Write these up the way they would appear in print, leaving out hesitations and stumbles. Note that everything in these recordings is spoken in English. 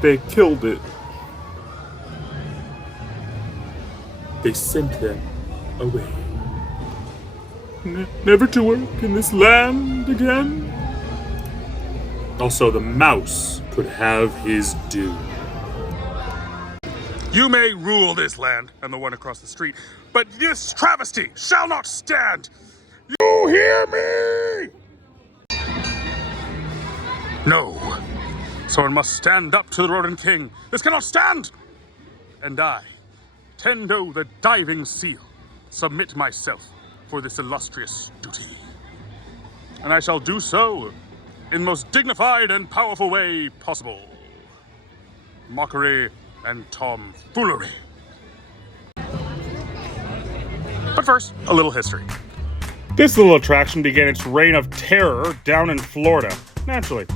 They killed it. They sent them away. Never to work in this land again. Also, the mouse could have his due. You may rule this land and the one across the street, but this travesty shall not stand. You hear me? No. Someone must stand up to the rodent king. This cannot stand. And I, Tendo the diving seal, submit myself for this illustrious duty. And I shall do so in the most dignified and powerful way possible. Mockery and tomfoolery. But first, a little history. This little attraction began its reign of terror down in Florida, naturally,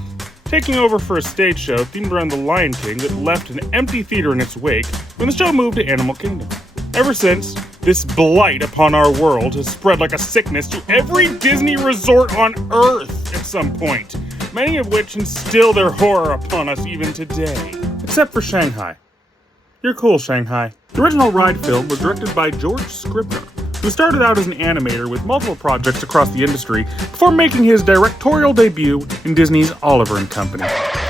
taking over for a stage show themed around the Lion King that left an empty theater in its wake when the show moved to Animal Kingdom. Ever since, this blight upon our world has spread like a sickness to every Disney resort on Earth at some point, many of which instill their horror upon us even today. Except for Shanghai. You're cool, Shanghai. The original ride film was directed by George Scribner, who started out as an animator with multiple projects across the industry before making his directorial debut in Disney's Oliver and Company,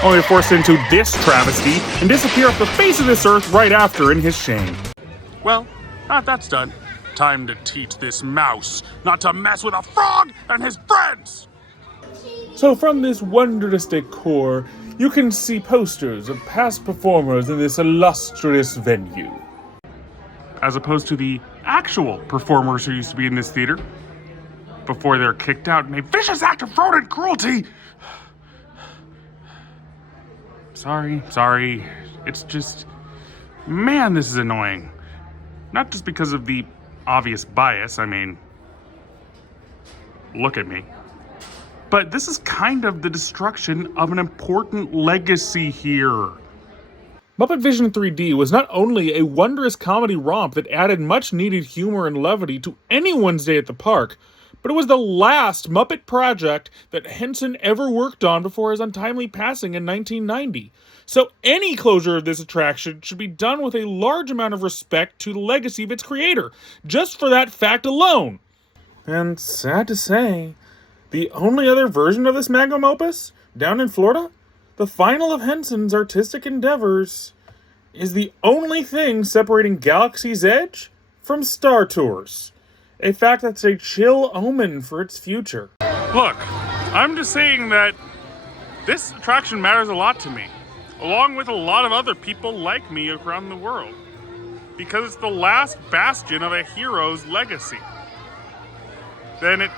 only to force into this travesty and disappear off the face of this earth right after in his shame. Well, that's done. Time to teach this mouse not to mess with a frog and his friends! So from this wondrous decor, you can see posters of past performers in this illustrious venue. As opposed to the actual performers who used to be in this theater, before they're kicked out in a vicious act of rodent cruelty. Sorry. It's just, man, this is annoying. Not just because of the obvious bias, I mean, look at me. But this is kind of the destruction of an important legacy here. Muppet Vision 3D was not only a wondrous comedy romp that added much needed humor and levity to anyone's day at the park, but it was the last Muppet project that Henson ever worked on before his untimely passing in 1990. So any closure of this attraction should be done with a large amount of respect to the legacy of its creator, just for that fact alone. And sad to say, the only other version of this magnum opus, down in Florida, the final of Henson's artistic endeavors, is the only thing separating Galaxy's Edge from Star Tours. A fact that's a chill omen for its future. Look, I'm just saying that this attraction matters a lot to me, along with a lot of other people like me around the world, because it's the last bastion of a hero's legacy. Then it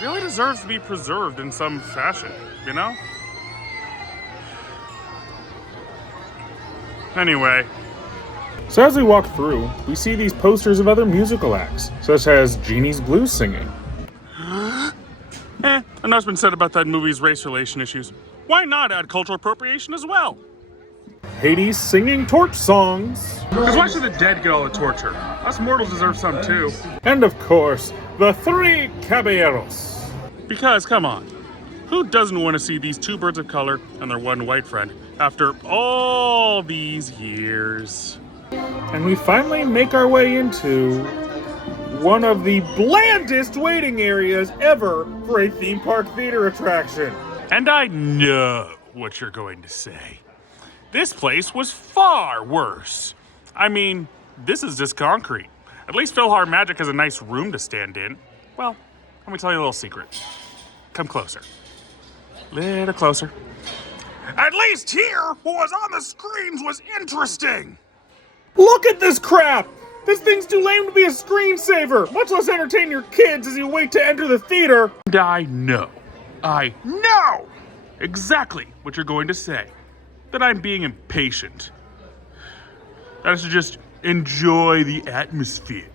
really deserves to be preserved in some fashion, you know? Anyway. So as we walk through, we see these posters of other musical acts, such as Genie's Blues Singing. Enough's been said about that movie's race relation issues. Why not add cultural appropriation as well? Hades singing torch songs. Because why should the dead get all the torture? Us mortals deserve some too. And of course, the Three Caballeros. Because, come on, who doesn't want to see these two birds of color and their one white friend after all these years? And we finally make our way into one of the blandest waiting areas ever for a theme park theater attraction. And I know what you're going to say. This place was far worse. I mean, this is just concrete. At least Philharmagic has a nice room to stand in. Well, let me tell you a little secret. Come closer. Little closer. At least here, what was on the screens was interesting. Look at this crap! This thing's too lame to be a screensaver, much less entertain your kids as you wait to enter the theater. And I know exactly what you're going to say. That I'm being impatient. That I should just enjoy the atmosphere.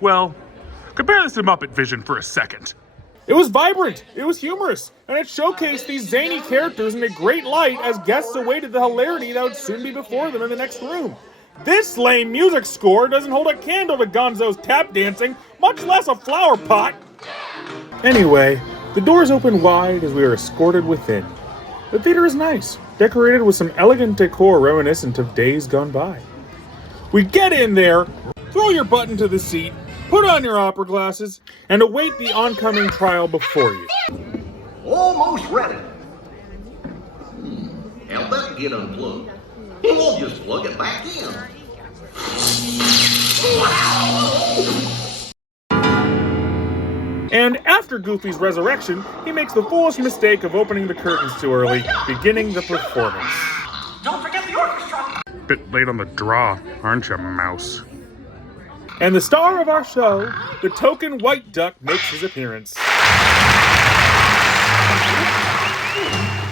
Well, compare this to Muppet Vision for a second. It was vibrant, it was humorous, and it showcased these zany characters in a great light as guests awaited the hilarity that would soon be before them in the next room. This lame music score doesn't hold a candle to Gonzo's tap dancing, much less a flower pot. Anyway, the doors open wide as we are escorted within. The theater is nice, decorated with some elegant decor reminiscent of days gone by. We get in there, throw your butt into the seat, put on your opera glasses, and await the oncoming trial before you. Almost ready. How'd that get unplugged? We'll just plug it back in. And after Goofy's resurrection, he makes the foolish mistake of opening the curtains too early, beginning the performance. Don't forget the orchestra! Bit late on the draw, aren't you, mouse? And the star of our show, the token white duck, makes his appearance.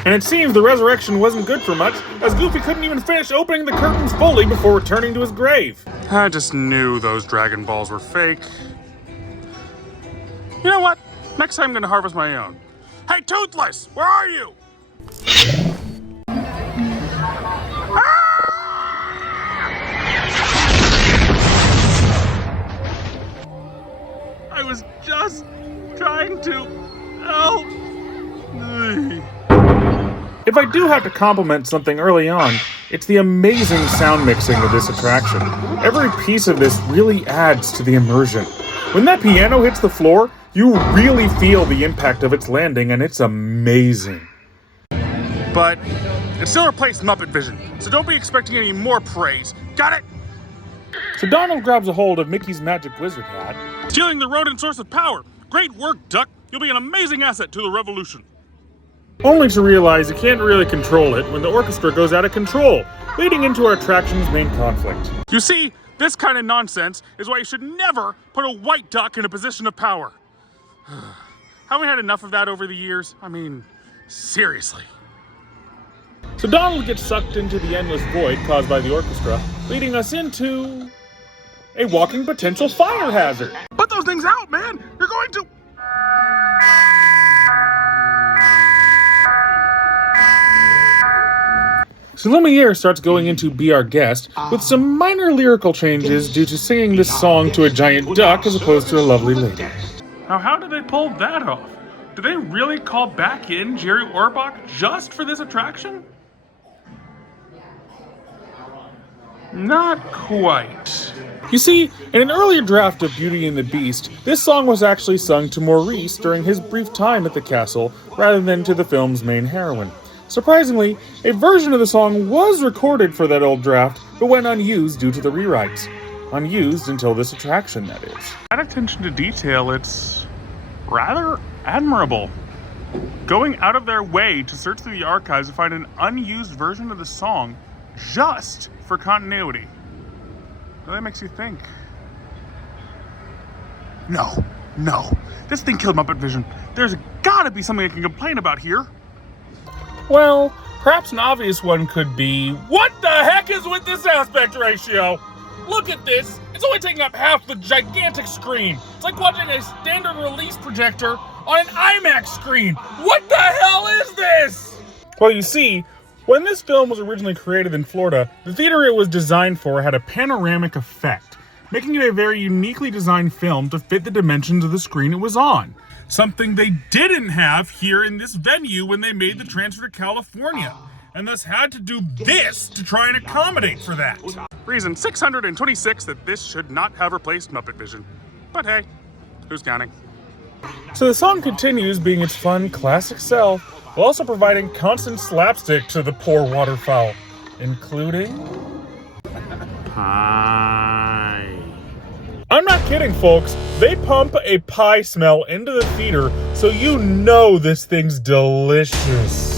And it seems the resurrection wasn't good for much, as Goofy couldn't even finish opening the curtains fully before returning to his grave. I just knew those Dragon Balls were fake. You know what? Next time I'm gonna harvest my own. Hey, Toothless, where are you? I was just trying to help. If I do have to compliment something early on, it's the amazing sound mixing of this attraction. Every piece of this really adds to the immersion. When that piano hits the floor, you really feel the impact of its landing, and it's amazing. But it still replaced Muppet Vision, so don't be expecting any more praise. Got it? So Donald grabs a hold of Mickey's magic wizard hat. Stealing the rodent source of power. Great work, Duck. You'll be an amazing asset to the revolution. Only to realize you can't really control it when the orchestra goes out of control, leading into our attraction's main conflict. You see, this kind of nonsense is why you should never put a white duck in a position of power. Haven't we had enough of that over the years? I mean, seriously. So Donald gets sucked into the endless void caused by the orchestra, leading us into a walking potential fire hazard. Put those things out, man! You're going to... So Lumiere starts going into Be Our Guest with some minor lyrical changes due to singing this song to a giant duck as opposed to a lovely lady. Now, how did they pull that off? Did they really call back in Jerry Orbach just for this attraction? Not quite. You see, in an earlier draft of Beauty and the Beast, this song was actually sung to Maurice during his brief time at the castle, rather than to the film's main heroine. Surprisingly, a version of the song was recorded for that old draft, but went unused due to the rewrites. Unused until this attraction, that is. That attention to detail, it's rather admirable. Going out of their way to search through the archives to find an unused version of the song just for continuity. Well, that makes you think. No. This thing killed Muppet Vision. There's gotta be something I can complain about here. Well, perhaps an obvious one could be, what the heck is with this aspect ratio? Look at this! It's only taking up half the gigantic screen. It's like watching a standard release projector on an IMAX screen. What the hell is this? Well, you see, when this film was originally created in Florida, the theater it was designed for had a panoramic effect, making it a very uniquely designed film to fit the dimensions of the screen it was on. Something they didn't have here in this venue when they made the transfer to California, and thus had to do this to try and accommodate for that. Reason 626 that this should not have replaced Muppet Vision. But hey, who's counting? So the song continues being its fun, classic self, while also providing constant slapstick to the poor waterfowl, including... Pie. I'm not kidding, folks. They pump a pie smell into the theater, so you know this thing's delicious.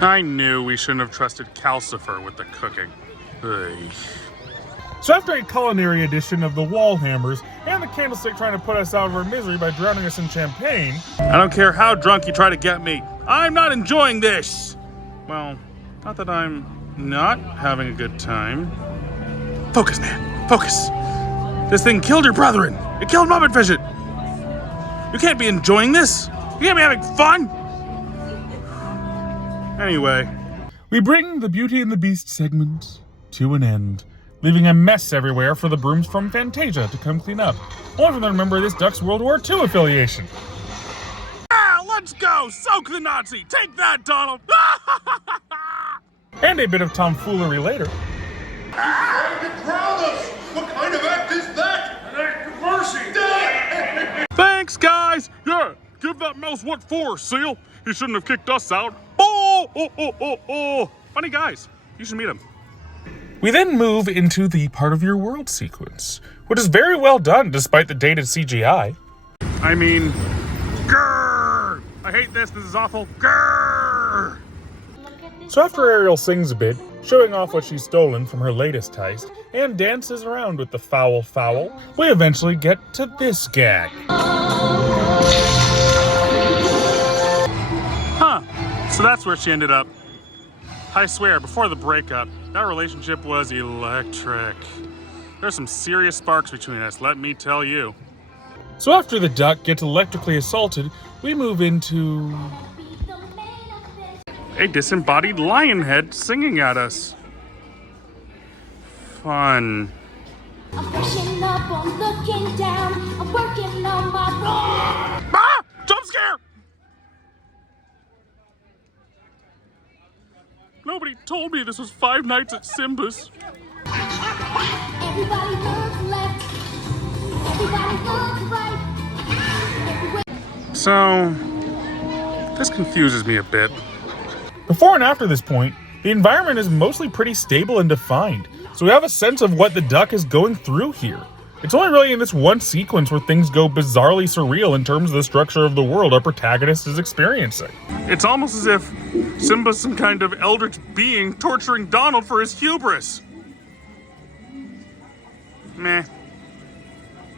I knew we shouldn't have trusted Calcifer with the cooking. Ugh. So after a culinary edition of the wall hammers and the candlestick trying to put us out of our misery by drowning us in champagne... I don't care how drunk you try to get me. I'm not enjoying this. Well, not that I'm not having a good time. Focus, man. Focus. This thing killed your brethren. It killed Muppet Vision. You can't be enjoying this. You can't be having fun. Anyway. We bring the Beauty and the Beast segment to an end, leaving a mess everywhere for the brooms from Fantasia to come clean up, only for them to remember this Duck's World War II affiliation. Let's go! Soak the Nazi! Take that, Donald! And a bit of tomfoolery later. Trying to drown us! What kind of act is that? An act of mercy! Thanks, guys! Yeah, give that mouse what for, Seal. He shouldn't have kicked us out. Oh! Funny guys. You should meet him. We then move into the part of your world sequence, which is very well done despite the dated CGI. I mean, grrr! I hate this. This is awful. Grrr! So after Ariel sings a bit, showing off what she's stolen from her latest heist, and dances around with the foul, we eventually get to this gag. Huh. So that's where she ended up. I swear, before the breakup, that relationship was electric. There's some serious sparks between us, let me tell you. So after the duck gets electrically assaulted, we move into... a disembodied lion head singing at us. Fun. I'm pushing up, I'm looking down, I'm working on my Ah! Jump scare! Nobody told me this was Five Nights at Simba's. Everybody look left, everybody look right. So, this confuses me a bit. Before and after this point, the environment is mostly pretty stable and defined, so we have a sense of what the duck is going through here. It's only really in this one sequence where things go bizarrely surreal in terms of the structure of the world our protagonist is experiencing. It's almost as if Simba's some kind of eldritch being torturing Donald for his hubris. Meh.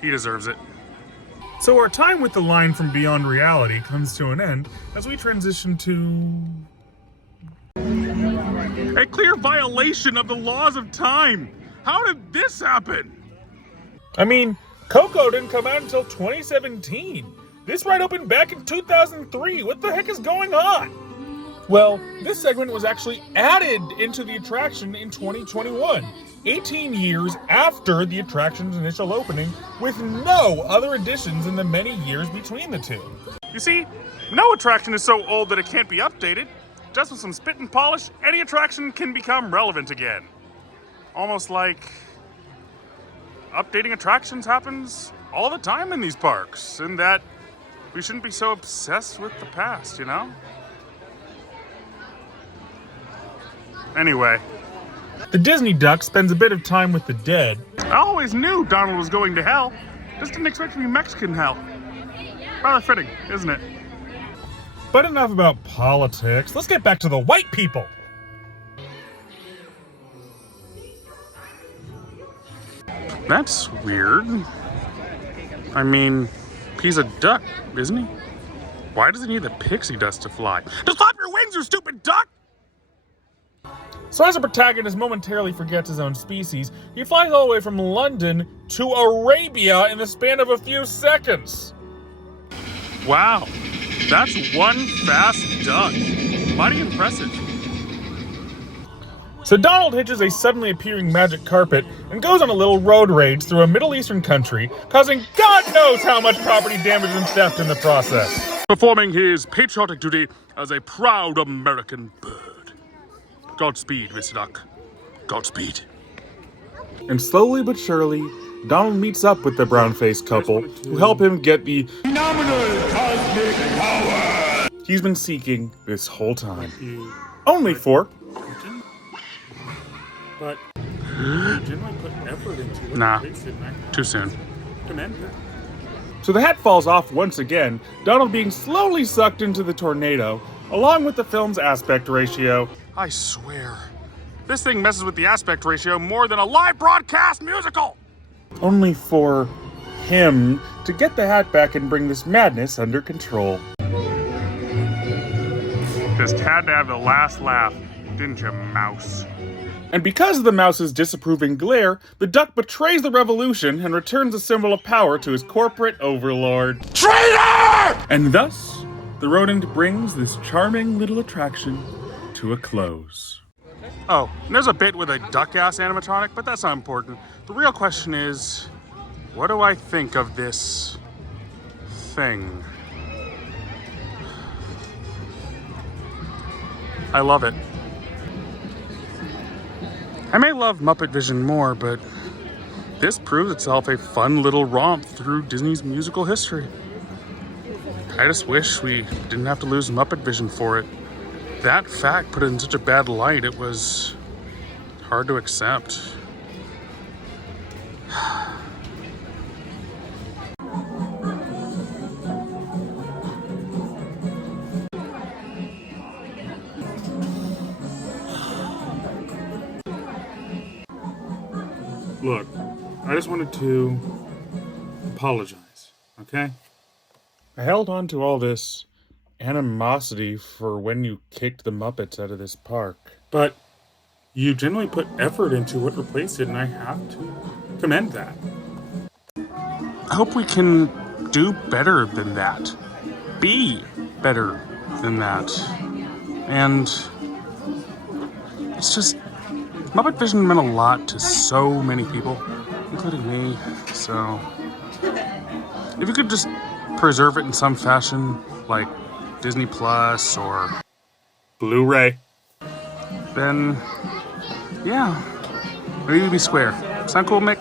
He deserves it. So our time with the line from Beyond Reality comes to an end as we transition to... A clear violation of the laws of time. How did this happen? I mean, Coco didn't come out until 2017. This ride opened back in 2003. What the heck is going on? Well, this segment was actually added into the attraction in 2021, 18 years after the attraction's initial opening, with no other additions in the many years between the two. You see, no attraction is so old that it can't be updated. Just with some spit and polish, any attraction can become relevant again. Almost like updating attractions happens all the time in these parks, and that we shouldn't be so obsessed with the past, you know? Anyway. The Disney duck spends a bit of time with the dead. I always knew Donald was going to hell. Just didn't expect to be Mexican hell. Rather fitting, isn't it? But enough about politics. Let's get back to the white people. That's weird. I mean, he's a duck, isn't he? Why does he need the pixie dust to fly? Just flap your wings, you stupid duck! So as the protagonist momentarily forgets his own species, he flies all the way from London to Arabia in the span of a few seconds. Wow, that's one fast duck. Mighty impressive. So Donald hitches a suddenly appearing magic carpet and goes on a little road rage through a Middle Eastern country, causing God knows how much property damage and theft in the process. Performing his patriotic duty as a proud American bird. Godspeed, Mr. Duck. Godspeed. And slowly but surely, Donald meets up with the brown-faced couple who help him get the phenomenal cosmic power he's been seeking this whole time. Only for... But didn't I put effort into it? Nah, too soon. So the hat falls off once again, Donald being slowly sucked into the tornado, along with the film's aspect ratio. I swear, this thing messes with the aspect ratio more than a live broadcast musical! Only for him to get the hat back and bring this madness under control. Just had to have the last laugh, didn't you, mouse? And because of the mouse's disapproving glare, the duck betrays the revolution and returns a symbol of power to his corporate overlord. Traitor! And thus, the rodent brings this charming little attraction to a close. Oh, and there's a bit with a duck-ass animatronic, but that's not important. The real question is, what do I think of this thing? I love it. I may love Muppet Vision more, but this proves itself a fun little romp through Disney's musical history. I just wish we didn't have to lose Muppet Vision for it. That fact put it in such a bad light, it was hard to accept. Look, I just wanted to apologize, okay? I held on to all this animosity for when you kicked the Muppets out of this park. But you generally put effort into what replaced it, and I have to commend that. I hope we can do better than that. Be better than that. And it's just, Muppet Vision meant a lot to so many people, including me. So if you could just preserve it in some fashion, like Disney Plus or Blu-ray. then yeah, maybe be square. Sound cool, Mick?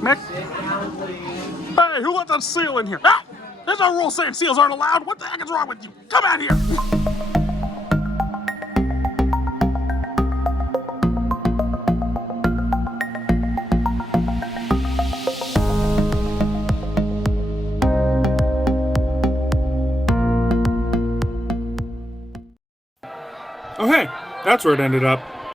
Mick? Hey, who let that seal in here? Ah! There's no rule saying seals aren't allowed. What the heck is wrong with you? Come out here! Oh hey, that's where it ended up.